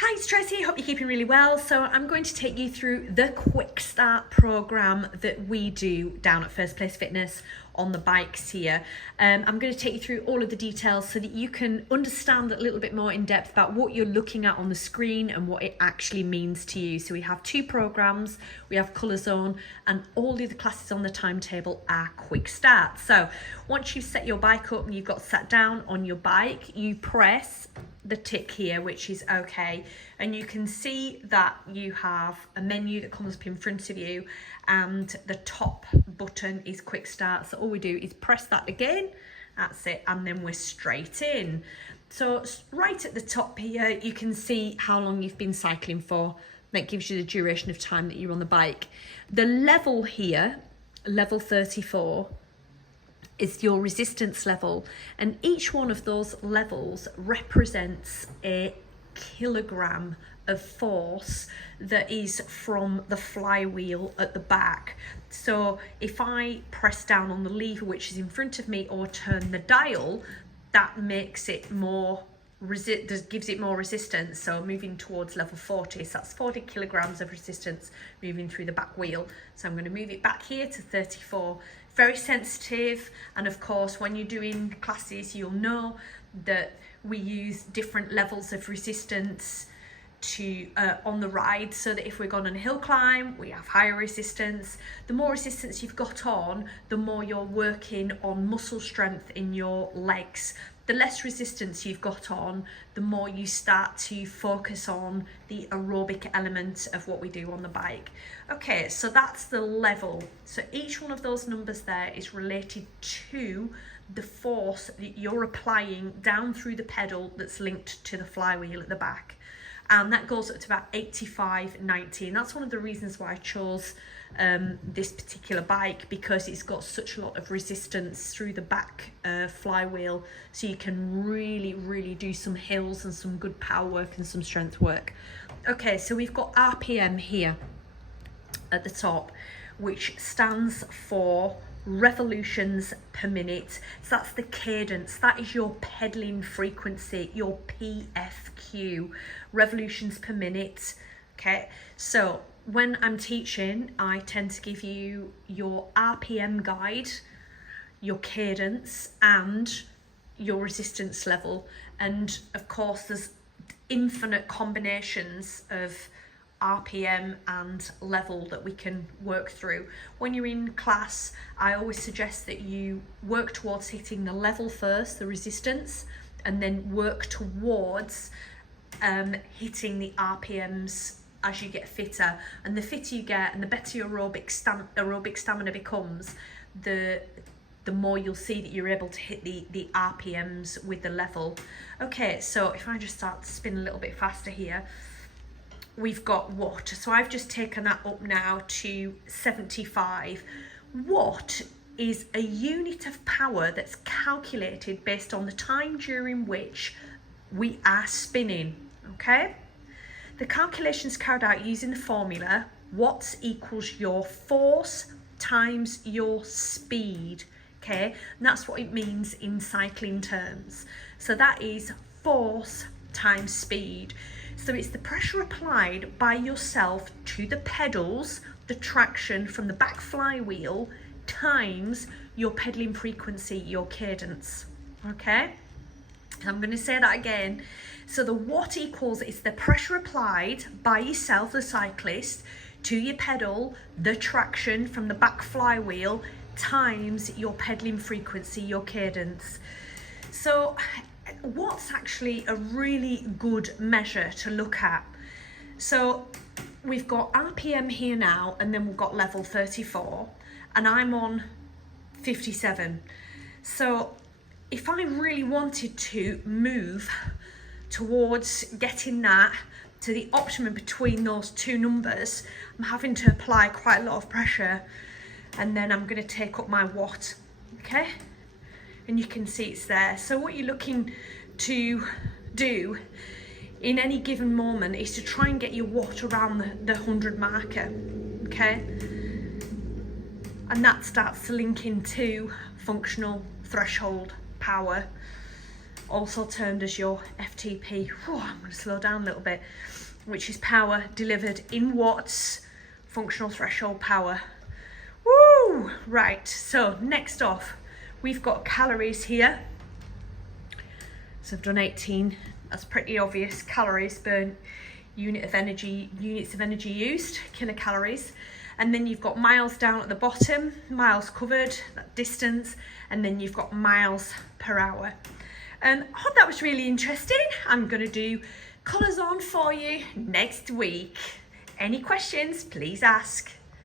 Hi, it's Tracy. Hope you're keeping really well. So I'm going to take you through the quick start program that we do down at First Place Fitness on the bikes here. I'm going to take you through all of the details so that you can understand a little bit more in depth about what you're looking at on the screen and what it actually means to you. So we have two programs, we have Colour Zone, and all the other classes on the timetable are quick start. So once you've set your bike up and you've got sat down on your bike, you press the tick here, which is okay, and you can see that you have a menu that comes up in front of you, and the top button is quick start. So all we do is press that again, that's it, and then we're straight in. So right at the top here you can see how long you've been cycling for. That gives you the duration of time that you're on the bike. The level here, level 34, is your resistance level, and each one of those levels represents a kilogram of force that is from the flywheel at the back. So if I press down on the lever which is in front of me or turn the dial, that makes it more gives it more resistance. So moving towards level 40, so that's 40 kilograms of resistance moving through the back wheel. So I'm going to move it back here to 34. Very sensitive, and of course when you're doing classes you'll know that we use different levels of resistance to on the ride, so that if we're going on a hill climb we have higher resistance. The more resistance you've got on, the more you're working on muscle strength in your legs. The less resistance you've got on, the more you start to focus on the aerobic element of what we do on the bike. Okay, so that's the level. So each one of those numbers there is related to the force that you're applying down through the pedal that's linked to the flywheel at the back. And that goes up to about 85, 90. And that's one of the reasons why I chose this particular bike, because it's got such a lot of resistance through the back flywheel, so you can really do some hills and some good power work and some strength work. Okay, so we've got RPM here at the top, which stands for revolutions per minute. So that's the cadence, that is your pedaling frequency, your PFQ, revolutions per minute. Okay, so when I'm teaching I tend to give you your RPM guide, your cadence, and your resistance level, and of course there's infinite combinations of RPM and level that we can work through. When you're in class, I always suggest that you work towards hitting the level first, the resistance, and then work towards hitting the RPMs as you get fitter. And the fitter you get and the better your aerobic stamina becomes, the more you'll see that you're able to hit the RPMs with the level. Okay, so if I just start to spin a little bit faster here, we've got watt. So I've just taken that up now to 75. Watt is a unit of power that's calculated based on the time during which we are spinning. Okay, the calculation's carried out using the formula watts equals your force times your speed. Okay, and that's what it means in cycling terms. So that is force times speed. So it's the pressure applied by yourself to the pedals, the traction from the back flywheel, times your pedaling frequency, your cadence. Okay, I'm going to say that again. So the watt equals, it's the pressure applied by yourself, the cyclist, to your pedal, the traction from the back flywheel, times your pedaling frequency, your cadence. So what's actually a really good measure to look at? So we've got RPM here now, and then we've got level 34, and I'm on 57. So if I really wanted to move towards getting that to the optimum between those two numbers, I'm having to apply quite a lot of pressure, and then I'm going to take up my watt. Okay, and you can see it's there. So what you're looking to do in any given moment is to try and get your watt around the 100 marker. Okay, and that starts to link into functional threshold power. also termed as your FTP. Whew, I'm going to slow down a little bit, which is power delivered in watts, functional threshold power. Woo! Right, so next off, we've got calories here. So I've done 18, that's pretty obvious. Calories burnt, units of energy used, kilocalories. And then you've got miles down at the bottom, miles covered, that distance, and then you've got miles per hour. I hope that was really interesting. I'm going to do colours on for you next week. Any questions, please ask.